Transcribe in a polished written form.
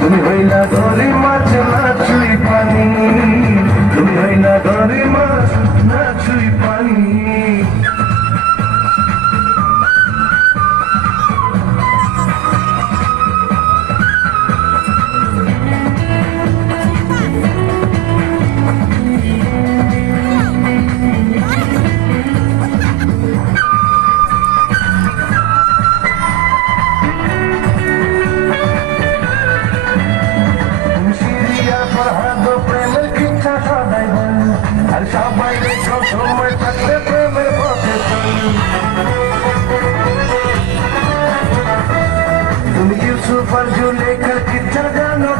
তুমি হইলা দরি মাছ না ছুই পানি, তুমি হইলা দরি মাছ না ছুই পানি। আর সবাই সময় থাকলে প্রেমের পথে তুমি ইউসুফ আর জুলেখার কিচ্ছা জানো।